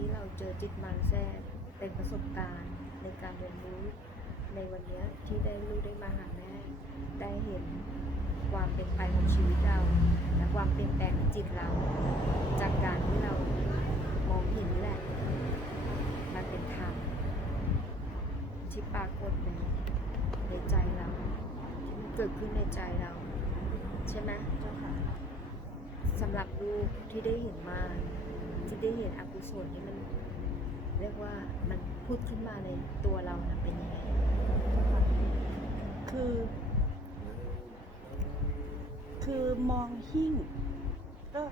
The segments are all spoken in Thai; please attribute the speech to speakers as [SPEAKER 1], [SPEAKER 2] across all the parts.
[SPEAKER 1] ที่เราเจอจิตมันแทรกเป็นประสบการณ์ในการเรียนรู้ในวันนี้ที่ได้ลูกได้มาหาแม่ได้เห็นความเป็นไปของชีวิตเรา และความเปลี่ยนแปลงของจิตเรา จากการที่เรามองเห็นนี่แหละ มันเป็นธรรมที่ปรากฏในในใจเราที่มันเกิดขึ้นในใจเรา ใช่ไหมเจ้าค่ะสำหรับลูกที่ได้เห็นมา ที่ได้เห็นอกุศลนี่มัน เรียกว่ามันพูดขึ้นมาในตัวเรานะเป็นยังไง
[SPEAKER 2] คือ คือมองหิ้งก็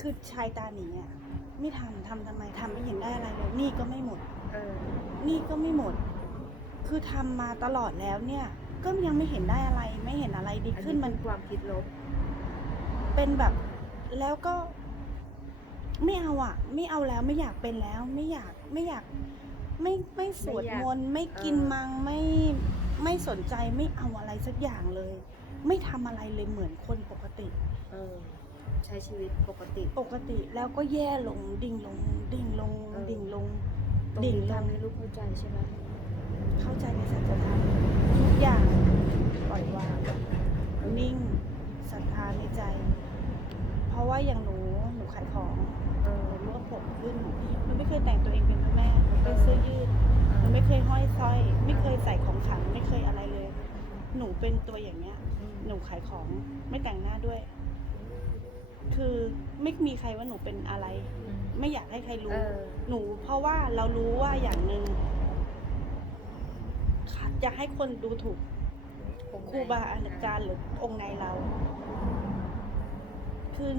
[SPEAKER 2] คือชายตาหนีอะไม่ทำทำทำไมทำไม่เห็นได้อะไรเลยหนี่ก็ไม่หมด
[SPEAKER 1] เออ
[SPEAKER 2] หนี่ก็ไม่หมด คือทำมาตลอดแล้วเนี่ย ก็ยังไม่เห็นได้อะไร ไม่เห็นอะไรดี
[SPEAKER 1] อัน
[SPEAKER 2] ขึ้
[SPEAKER 1] นี้
[SPEAKER 2] น
[SPEAKER 1] มั
[SPEAKER 2] มันน
[SPEAKER 1] ความคิดลบ
[SPEAKER 2] เป็นแบบแล้วก็ ไม่เอาอะ ไม่เอาแล้วไม่อยากเป็นแล้ว ไม่อยากไม่อยาก ไม่ไม่สวดมนต์ไม่กินมังไม่ไม่สนใจไม่เอาอะไรสักอย่างเลย ไม่ทำอะไรเลยเหมือนคนปกติ
[SPEAKER 1] เออ ใช้ชีวิตปกติ
[SPEAKER 2] ปกติแล้วก็แย่ลงดิ่งลง ดิ่งลง
[SPEAKER 1] เออ
[SPEAKER 2] ดิ่งลง
[SPEAKER 1] ตรง
[SPEAKER 2] ดิ่ง
[SPEAKER 1] นี้
[SPEAKER 2] ลง
[SPEAKER 1] ทำให้ลูกเข้าใจใช่ไหม
[SPEAKER 2] เข้าใจในสัจธรรมทุกอย่างปล่อยวางนิ่งศรัทธาในใจ เพราะว่าอย่างหนูหนูขายของ แต่งตัวเองเป็นพระแม่หนูเป็นเสื้อยืดหนูไม่เคยห้อยสร้อย ไม่เคยใส่ของขลังไม่เคยอะไรเลย หนูเป็นตัวอย่างเนี้ย หนูขายของไม่แต่งหน้าด้วย คือไม่มีใครว่าหนูเป็นอะไร
[SPEAKER 1] อืม
[SPEAKER 2] ไม่อยากให้ใคร
[SPEAKER 1] เอ
[SPEAKER 2] รู้
[SPEAKER 1] อ
[SPEAKER 2] หนู เพราะว่าเรารู้ว่าอย่างหนึ่งอยากให้คนดูถูกครูบาอาจารย์หรือองค์ในเรา คือ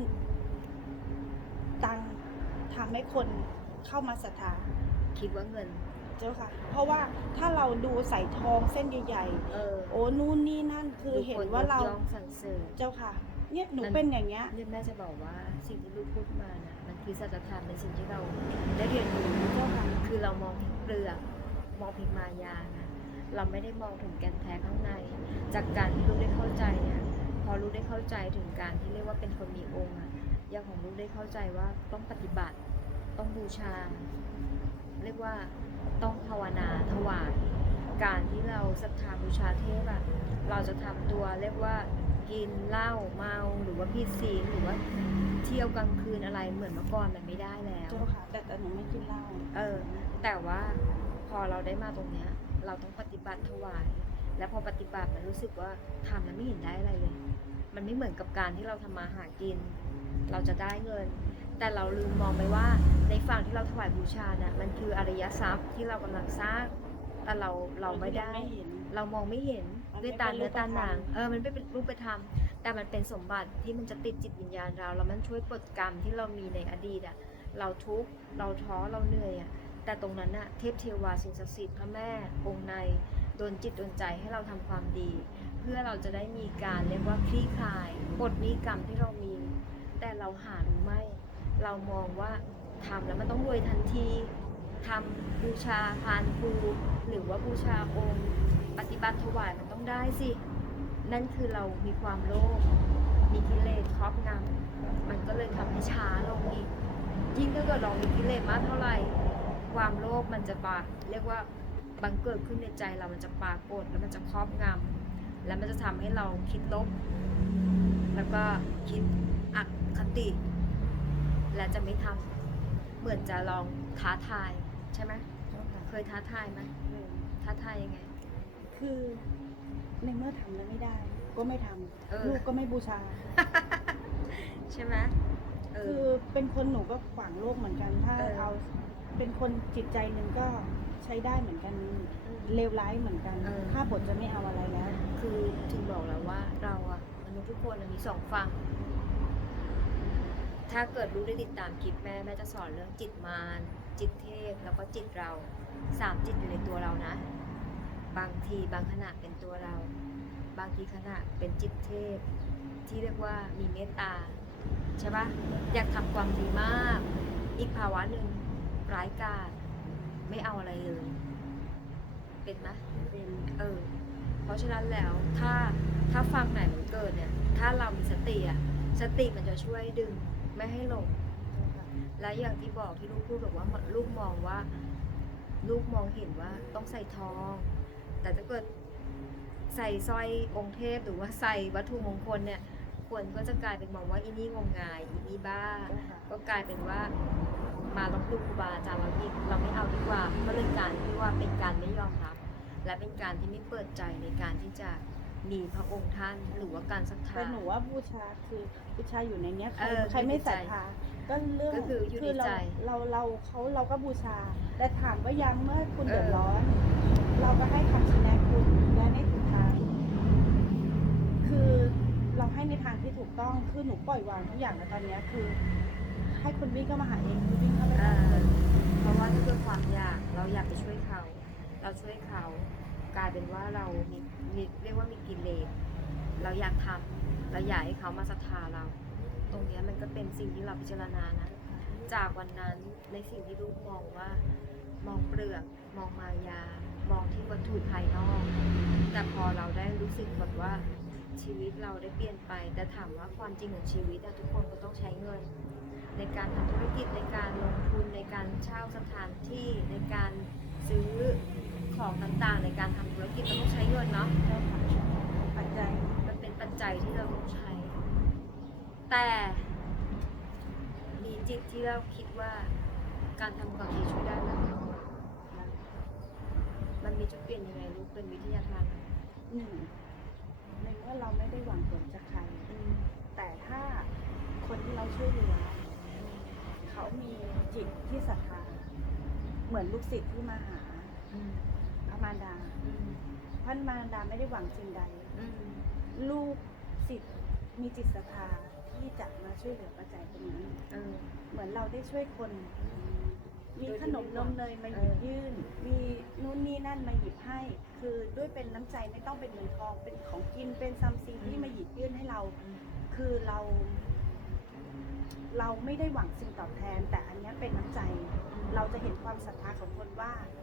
[SPEAKER 2] ตังค์ทำให้คน เข้ามาศรัทธา
[SPEAKER 1] คิดว่าเงิน
[SPEAKER 2] เจ้าค่ะ เพราะว่าถ้าเราดูใส่ทองเส้นใหญ่
[SPEAKER 1] เออ
[SPEAKER 2] ๆโอ้นู่นนี่นั่นคือเห็นว่าเรา
[SPEAKER 1] ทุกคนยกย่องสรรเสริญ
[SPEAKER 2] เจ้าค่ะ เนี่ยหนู
[SPEAKER 1] มัน
[SPEAKER 2] เป็นอย่างเงี้ย
[SPEAKER 1] นี่แม่จะบอกว่าสิ่งที่ลูกพูดมานะมันคือสัจธรรมเป็นสิ่งที่เราได้เรียนรู้
[SPEAKER 2] เจ้าค่ะ
[SPEAKER 1] คือเรามองเห็นเปลือกมองเพียงมายานะเราไม่ได้มองถึงแกนแท้ข้างใน จากการที่ลูกได้เข้าใจเนี่ยพอลูกได้เข้าใจถึงการที่เรียกว่าเป็นคนมีองค์อะอย่างของลูกได้เข้าใจว่าต้องปฏิบัติ ต้องบูชา เรียกว่าต้องภาวนาถวายการที่เราศรัทธาบูชาเทพอะเราจะทำตัวเรียกว่ากินเหล้าเมาหรือว่าผิดศีลหรือว่าเที่ยวกลางคืนอะไรเหมือนเมื่อก่อนมันไม่ได้แล้ว
[SPEAKER 2] เจ้าค่ะแต่แต่หนูไม่กินเหล้า
[SPEAKER 1] เออ แต่ว่าพอเราได้มาตรงเนี้ย เราต้องปฏิบัติถวาย และพอปฏิบัติมันรู้สึกว่าทำแล้วไม่เห็นได้อะไรเลย มันไม่เหมือนกับการที่เราทำมาหากิน เราจะได้เงิน แต่เราลืมมองไปว่าในฝั่งที่เราถวายบูชาน่ะมันคืออริยทรัพย์ที่เรากำลังสร้าง แต่เราเราไม่ได้
[SPEAKER 2] ไม่เห็น
[SPEAKER 1] เรามองไม่เห็น
[SPEAKER 2] มัน
[SPEAKER 1] ด้วย
[SPEAKER 2] ไม่
[SPEAKER 1] ตา
[SPEAKER 2] เป็น
[SPEAKER 1] เนื้อตาหนัง
[SPEAKER 2] รูปธรรม
[SPEAKER 1] เออมันไม่เป็นรูปธรรมแต่มันเป็นสมบัติที่มันจะติดจิตวิญญาณเราแล้วมันช่วยปลดกรรมที่เรามีในอดีตอะเราทุกข์เราท้อเราเหนื่อยอะแต่ตรงนั้นน่ะเทพเทวาสิ่งศักดิ์สิทธิ์พระแม่องค์ในโดนจิตโดนใจให้เราทำความดี เพื่อเราจะได้มีการเรียกว่าคลี่คลายปลดหนี้กรรมที่เรามี แต่เราหารู้ไหม เรามองว่าทำแล้วมันต้องรวยทันทีทำบูชาพานครูหรือว่าบูชาองค์ ปฏิบัติถวายมันต้องได้สิ นั่นคือเรามีความโลภมีกิเลสครอบงำมันก็เลยทำให้ช้าลงอีก ยิ่งถ้าเกิดเรามีกิเลสมากเท่าไหร่ ความโลภมันจะปาเรียกว่าบังเกิดขึ้นในใจเรามันจะปรากฏแล้วมันจะครอบงำแล้วมันจะทำให้เราคิดลบ แล้วก็คิดอคติ และจะไม่ทำเหมือนจะลองท้าทายใช่ไหม
[SPEAKER 2] เจ้าค่ะ
[SPEAKER 1] เคยท้าทายไหมท้าทายยังไง
[SPEAKER 2] คือในเมื่อทำแล้วไม่ได้ ก็ไม่ทำ
[SPEAKER 1] เออ
[SPEAKER 2] ลูกก็ไม่บูชา
[SPEAKER 1] ใช่ไหมเอ
[SPEAKER 2] คือ
[SPEAKER 1] อ
[SPEAKER 2] เป็นคนหนูก็ขวางโลกเหมือนกัน ถ้า
[SPEAKER 1] เออ
[SPEAKER 2] เอาเป็นคนจิตใจหนึ่งก็ใช้ได้เหมือนกันเลวร้ายเหมือนกัน
[SPEAKER 1] เออ
[SPEAKER 2] ถ้าบทจะไม่เอาอะไรแล้ว
[SPEAKER 1] คือถึงบอกแล้วว่าเราอะมนุษย์ทุกคนอะมีสองฝั่ง ถ้าเกิดรู้ได้ติดตามคลิปแม่แม่จะสอนเรื่องจิตมาร จิตเทพ แล้วก็จิตเราสามจิตอยู่ในตัวเรานะ บางทีบางขณะเป็นตัวเรา บางทีขณะเป็นจิตเทพ ที่เรียกว่ามีเมตตาใช่ปะอยากทำความดีมาก อีกภาวะหนึ่งร้ายกาจไม่เอาอะไรเลย เป็นไหม
[SPEAKER 2] เป็น
[SPEAKER 1] เออเพราะฉะนั้นแล้วถ้าถ้าฟังไหนมันเกิดเนี่ย ถ้าเรามีสติอะสติมันจะช่วยดึง ไม่ให้หลงและอย่างที่บอกที่ลูกพูดบอกว่าลูกมองว่า ลูกมองเห็นว่าต้องใส่ทอง แต่ถ้าเกิดใส่สร้อยองค์เทพหรือว่าใส่วัตถุมงคลเนี่ยคนก็จะกลายเป็นมองว่าอีนี่งมงายอีนี่บ้า ก็กลายเป็นว่ามาลบหลู่ครูบาอาจารย์เราอีกเราไม่เอาดีกว่าก็เลยการที่ว่าเป็นการไม่ยอมรับ และเป็นการที่ไม่เปิดใจในการที่จะ มีพระองค์ท่านหรือว่าการศรัทธา
[SPEAKER 2] แต่หนูว่าบูชาคือบูชาอยู่ในเนี้ยใคร
[SPEAKER 1] เออ
[SPEAKER 2] ใครไม่
[SPEAKER 1] อยู่ในใจ
[SPEAKER 2] ศรัทธาก็เรื่อง
[SPEAKER 1] ก็คืออยู่ใน
[SPEAKER 2] เรา
[SPEAKER 1] ใจ
[SPEAKER 2] เราเราเขาเราก็บูชา แต่ถามว่ายังเมื่อคุณ
[SPEAKER 1] เออ
[SPEAKER 2] เดือดร้อน เราก็ให้คำชี้แนะคุณและในถูกทางคือเราให้ในทางที่ถูกต้องคือหนูปล่อยวางทุกอย่างแล้วตอนเนี้ยคือ ให้คุณวิ่งเข้ามาหาเองคุณวิ่งเข้าไป
[SPEAKER 1] เอ
[SPEAKER 2] หา
[SPEAKER 1] อ
[SPEAKER 2] เอง
[SPEAKER 1] เพราะว่าด้วยความอยากเราอยากไปช่วยเขา เราช่วยเขา กลายเป็นว่าเรามี มีเรียกว่ามีกิเลสเราอยากทำเราอยากให้เขามาศรัทธาเรา ตรงนี้มันก็เป็นสิ่งที่เราพิจารณานะ จากวันนั้นในสิ่งที่ลูกมองว่า มองเปลือก มองมายา มองที่วัตถุภายนอก แต่พอเราได้รู้สึกแบบว่าชีวิตเราได้เปลี่ยนไป แต่ถามว่าความจริงของชีวิตทุกคนก็ต้องใช้เงิน ในการทำธุรกิจในการลงทุนในการเช่าสถานที่ในการซื้อ ของต่างๆ ในการทำธุรกิจมันต้องใช้เงินเนาะ
[SPEAKER 2] เปัจจัย
[SPEAKER 1] มันเป็นปัจจัยที่เราต้องใช้ แต่มีจิตที่เราคิดว่าการทำความดีช่วยได้แล้วมันมีจุดเปลี่ยนยังไงลูกเป็นวิทยาทาน
[SPEAKER 2] หนึ่งในเมื่อเราไม่ได้หวังผลจากใครแต่ถ้าคนที่เราช่วยเหลือเขามีจิตที่ศรัทธาเหมือนลูกศิษย์ที่มาหา
[SPEAKER 1] ม
[SPEAKER 2] พระมารดา
[SPEAKER 1] อืม
[SPEAKER 2] พระมารดาไม่ได้หวังสิ่งใด
[SPEAKER 1] อืม
[SPEAKER 2] ลูกศิษย์มีจิตศรัทธาที่จะมาช่วยเหลือปัจจัยตรงนี้
[SPEAKER 1] เออ
[SPEAKER 2] เหมือนเราได้ช่วยคน มีขนมนมเนยมาห
[SPEAKER 1] เอ
[SPEAKER 2] ยิบ
[SPEAKER 1] อ
[SPEAKER 2] ยื่น มีนู่นนี่นั่นมาหยิบให้ คือด้วยเป็นน้ำใจไม่ต้องเป็นเงินทองเป็นของกินเป็นซัมซีที่มาหยิบยื่นให้เรา
[SPEAKER 1] อืม
[SPEAKER 2] คือเรา เราไม่ได้หวังสิ่งตอบแทน แต่อันเนี้ยเป็นน้ำใจ เราจะเห็นความศรัทธาของคนว่าอืม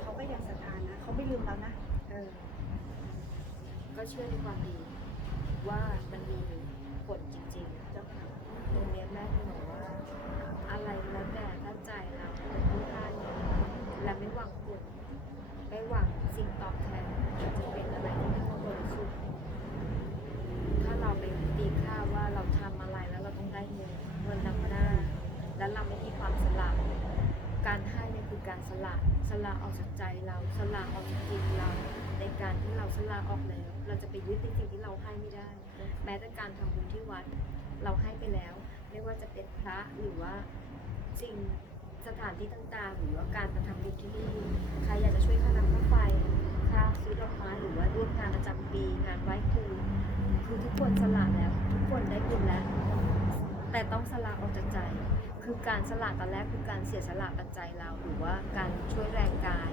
[SPEAKER 2] เขาก็ยังศรัทธานะเขาไม่ลืมเรานะ
[SPEAKER 1] เออก็เชื่อในความดีว่ามันมีผลจริงๆ
[SPEAKER 2] เจ้าค่ะ
[SPEAKER 1] ตรงเนี้ยแม่ที่บอกว่า อะไรแล้วแต่ถ้าใจเราเป็นผู้ให้และไม่หวังผลไม่หวังสิ่งตอบแทนอะไรที่เรียกว่าบริสุทธิ์ถ้าเราไปตีค่าว่าเราทำอะไรแล้วเราต้องได้เงินเงินนำหน้า แล้วเราไม่มีความสละการให้เนี่ยคือการ สละสละออกจากใจเราสละออกจากจิตเรา ในการที่เราสละออกแล้ว เราจะไปยึดในสิ่งที่เราให้ไม่ได้ แม้แต่การทำบุญที่วัดเราให้ไปแล้ว ไม่ว่าจะเป็นพระหรือว่าสิ่งสถานที่ต่างๆ หรือว่าการมาทำบุญที่นี่ใครอยากจะช่วยค่าน้ำค่าไฟค่าซื้อดอกไม้หรือว่าร่วมงานประจำปีงานไหว้ครูคือทุกคนสละแล้ว ทุกคนได้บุญแล้ว แต่ต้องสละออกจากใจ คือการสละตอนแรกคือการเสียสละปัจจัยเราหรือว่าการช่วยแรงกาย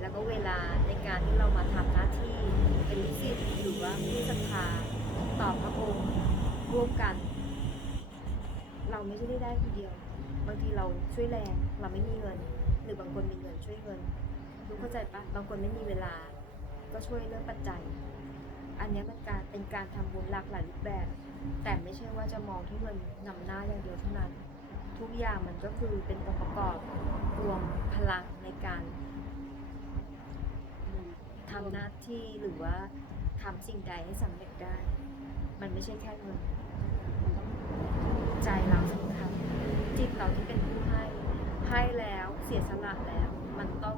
[SPEAKER 1] แล้วก็เวลาในการที่เรามาทำหน้าที่เป็นลูกศิษย์หรือว่าผู้ศรัทธาต่อพระองค์ร่วมกัน เราไม่ใช่ได้ได้คนเดียว บางทีเราช่วยแรงเราไม่มีเงิน หรือบางคนมีเงินช่วยเงินรู้เข้าใจปะบางคนไม่มีเวลา ก็ช่วยเรื่องปัจจัย อันนี้ยมันการเป็นการทำบุญหลากหลายรูปแบบ แต่ไม่ใช่ว่าจะมองที่เงินนำหน้าอย่างเดียวเท่านั้น ทุกอย่างมันก็คือเป็นองค์ประกอบรวมพลังในการทำหน้าที่หรือว่าทำสิ่งใดให้สำเร็จได้ มันไม่ใช่แค่เงินใจเราสำคัญจิตเราที่เป็นผู้ให้ให้แล้วเสียสละแล้ว มันต้อง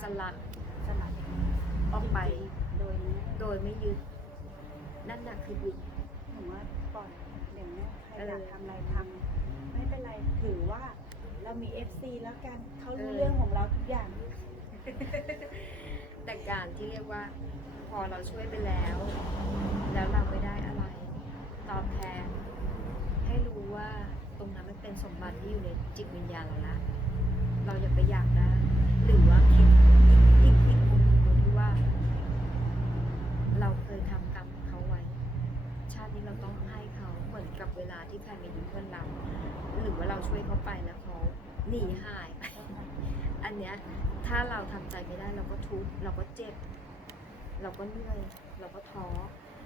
[SPEAKER 1] สละ
[SPEAKER 2] สลับ
[SPEAKER 1] ออกไป
[SPEAKER 2] โดย
[SPEAKER 1] โดยไม่ยึด นั่นน่ะคือบุญ
[SPEAKER 2] หนูว่าปล่อยอย่างเนี้ยใคร
[SPEAKER 1] อ
[SPEAKER 2] ยากทำอะไรทำ ไม่เป็นไรถือว่าเรามี FC แล้วกันเขารู้
[SPEAKER 1] เออ
[SPEAKER 2] เรื่องของเราทุกอย่าง
[SPEAKER 1] แต่การที่เรียกว่า พอเราช่วยไปแล้ว แล้วเราไม่ได้อะไร ตอบแทน ให้รู้ว่าตรงนั้นมันเป็นสมบัติที่อยู่ในจิตวิญญาณเราละเราอย่าไปอยากได้ หรือว่าคิดอีกอีกอีกมุมหนึ่งตรงที่ว่า เราเคยทำกรรมกับเขาไว้ ชาตินี้เราต้องให้เขาเหมือนกับเวลาที่ใครมายืมเงินเราหรือ ว่าเราช่วยเขาไปแล้วเขาหนีหายไปอันเนี้ยถ้าเราทำใจไม่ได้เราก็ทุกข์เราก็เจ็บ เราก็เหนื่อยเราก็ท้อ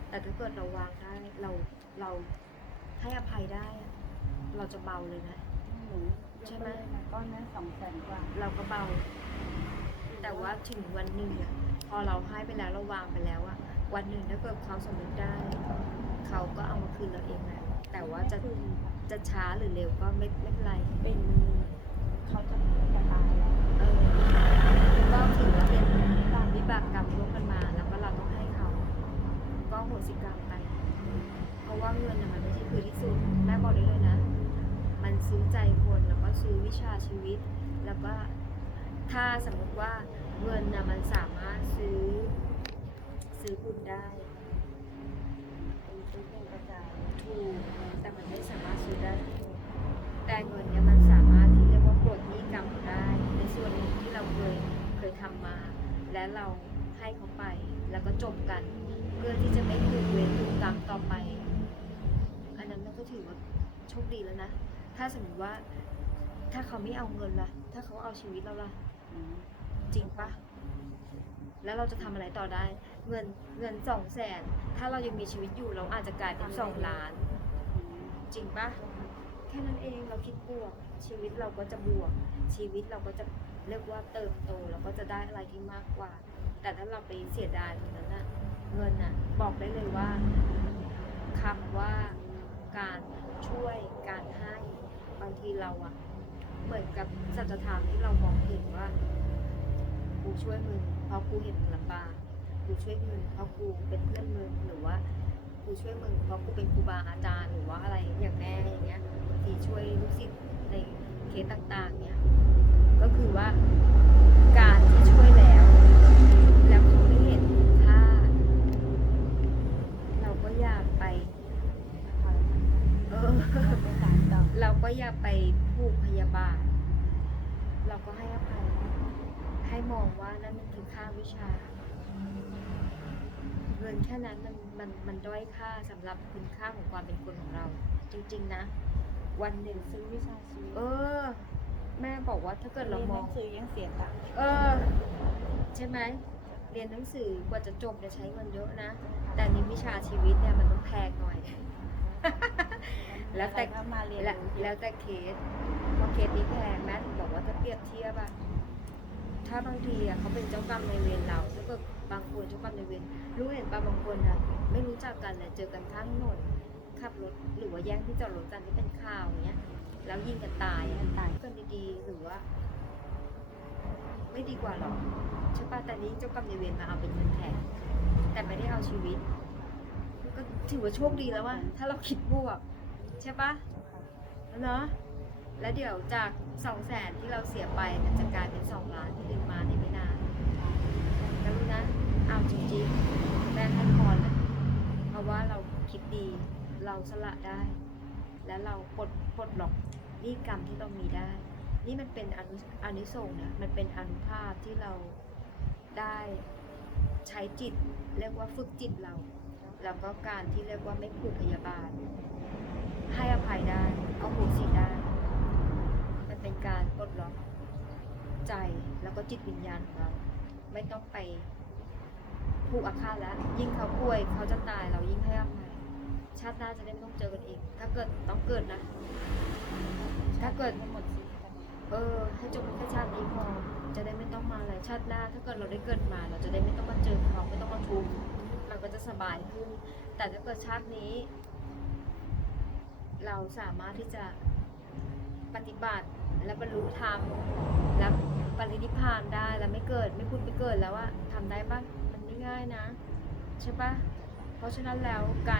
[SPEAKER 1] แต่ถ้าเกิดเราวางได้เราเราให้อภัยได้อะเราจะเบาเลยนะ
[SPEAKER 2] หนู
[SPEAKER 1] ใช่ไหม
[SPEAKER 2] ก้อนนั้นสองแสนกว่า
[SPEAKER 1] เราก็เบา แต่ว่าถึงวันหนึ่งอะพอเราให้ไปแล้วเราวางไปแล้วอะ วันหนึ่งถ้าเกิดเขาสำนึกได้ เขาก็เอามาคืนเราเองแหละแต่ว่าจะจะช้าหรือเร็วก็ไม่ไม่เป็นไร
[SPEAKER 2] เป็นเขาจะจะตายแล้ว
[SPEAKER 1] เออก็ถือว่าเป็นการวิบากกรรมร่วมกันมา แล้วก็เราต้องให้เขา ก็โหสิกรรมไป เพราะว่าเงินน่ะมันไม่ใช่คือที่สุดแม่บอกได้เลยนะ มันซื้อใจคนแล้วก็ซื้อวิชาชีวิต แล้วก็ถ้าสมมติว่าเงินนะมันสามารถซื้อ ซื้อบุญได้
[SPEAKER 2] เป็นซื้อเป็นกระจาย
[SPEAKER 1] ถูกแต่มันไม่สามารถซื้อได้แต่เงินเนี่ยมันสามารถที่เรียกว่าปลดหนี้กรรมได้ ในส่วนหนึ่งที่เราเคยเคยทำมา และเราให้เขาไปแล้วก็จบกัน เพื่อที่จะไม่ผูกเวรผูกกรรมต่อไป อันนั้นมันก็ถือว่าโชคดีแล้วนะ ถ้าสมมติว่าถ้าเขาไม่เอาเงินล่ะ ถ้าเขาเอาชีวิตเราล่ะ จริงปะ แล้วเราจะทำอะไรต่อได้ เงินเงินสองแสนถ้าเรายังมีชีวิตอยู่เราอาจจะกลายเป็นสองล้าน จริงปะแค่นั้นเองเราคิดบวก ชีวิตเราก็จะบวก ชีวิตเราก็จะเรียกว่าเติบโตเราก็จะได้อะไรที่มากกว่า แต่ถ้าเราไปเสียดายตรงนั้นน่ะเงินน่ะบอกได้เลยว่าคำว่าการช่วยการให้บางทีเราอะเหมือนกับสัจธรรมที่เรามองเห็นว่า กูช่วยมึงเพราะกูเห็นมึงลำบากกูช่วยมึงเพราะกูเป็นเพื่อนมึงหรือว่ากูช่วยมึงเพราะกูเป็นครูบาอาจารย์หรือว่าอะไรอย่างแม่อย่างเงี้ยบางทีช่วยลูกศิษย์ในเคสต่างๆ เนี้ยก็คือว่าการที่ช่วยแล้ว แล้วเขาไม่เห็นคุณค่า เราก็อย่าไปเออ
[SPEAKER 2] ไปสานต่อ
[SPEAKER 1] เราก็อย่าไปผูกพยาบาทเราก็ให้อภัย ให้มองว่านั่นมันคือค่าวิชา เงินแค่นั้นมันมันมันด้อยค่าสำหรับคุณค่าของความเป็นคนของเรา จริง ๆ นะ วันหนึ่ง
[SPEAKER 2] ซื้อวิชาชีวิต
[SPEAKER 1] เออ แม่บอกว่าถ้าเกิดเรามอง
[SPEAKER 2] ซื้อยังเสียตังค์
[SPEAKER 1] เออ ใช่ไหมเรียนหนังสือกว่าจะจบเนี่ยใช้เงินเยอะนะ แต่นี่วิชาชีวิตเนี่ยมันต้องแพงหน่อย แล้วแต่
[SPEAKER 2] ใครเข้ามาเรียน
[SPEAKER 1] แล้ว
[SPEAKER 2] รู้
[SPEAKER 1] แล้วแต่เคสเพราะเคสนี้แพงแม่ถึงบอกว่าถ้าเปรียบเทียบอะ ถ้าบางทีอะเขาเป็นเจ้ากรรมในายเวรเราถ้าเกิดบางคนเจ้ากรรมในายเวรรู้เห็นปะบางคนอะไม่รู้จักกันเลยเจอกันข้างถนนขับรถหรือว่าแย่งที่จอดรถกันที่เป็นข่าวอย่างเงี้ยแล้วยิงกันตายอะ
[SPEAKER 2] ตาย
[SPEAKER 1] กันดีๆหรือว่า ไม่ดีกว่าหรอใช่ปะแต่นี้เจ้ากรรมนายเวรมาเอาเป็นเงินแทนแต่ไม่ได้เอาชีวิต ก็ถือว่าโชคดีแล้วว่า ถ้าเราคิดบวก ใช่ปะเนาะ แล้วเดี๋ยวจากสองแสนที่เราเสียไปมันจะกลายเป็นสองล้านที่ดึงมาในไม่นานแล้วรู้นะเอาจริงๆแม่ให้พรเลยเพราะว่าเราคิดดีเราสละได้ และเราปลดปลดล็อกนี่กรรมที่เรามีได้ นี่มันเป็นอนุอนิสงนะมันเป็นอนุภาพที่เราได้ใช้จิตเรียกว่าฝึกจิตเรา แล้วก็การที่เรียกว่าไม่ผูกพยาบาลให้อภัยได้เอาโหสิได้ การปลดล็อกใจแล้วก็จิตวิญญาณของเรา ไม่ต้องไปผูกอาฆาตแล้ว ยิ่งเขาป่วยเขาจะตายเรายิ่งให้อภัยชาติหน้าจะได้ไม่ต้องเจอกันอีก ถ้าเกิดต้องเกิดนะ ถ้าเกิด
[SPEAKER 2] ให้หมดสิทธิ์
[SPEAKER 1] เออให้จบแค่ชาตินี้พอจะได้ไม่ต้องมาอะไรชาติหน้า ถ้าเกิดเราได้เกิดมา เราจะได้ไม่ต้องมาเจอเขาไม่ต้องมาทุกข์มันก็จะสบายขึ้น แต่ถ้าเกิดชาตินี้ เราสามารถที่จะปฏิบัติ และบรรลุธรรมและปรินิพานได้แล้วไม่เกิดไม่พุดไม่เกิดแล้วอะทำได้ปะมันไม่ง่ายนะใช่ปะเพราะฉะนั้นแล้วการ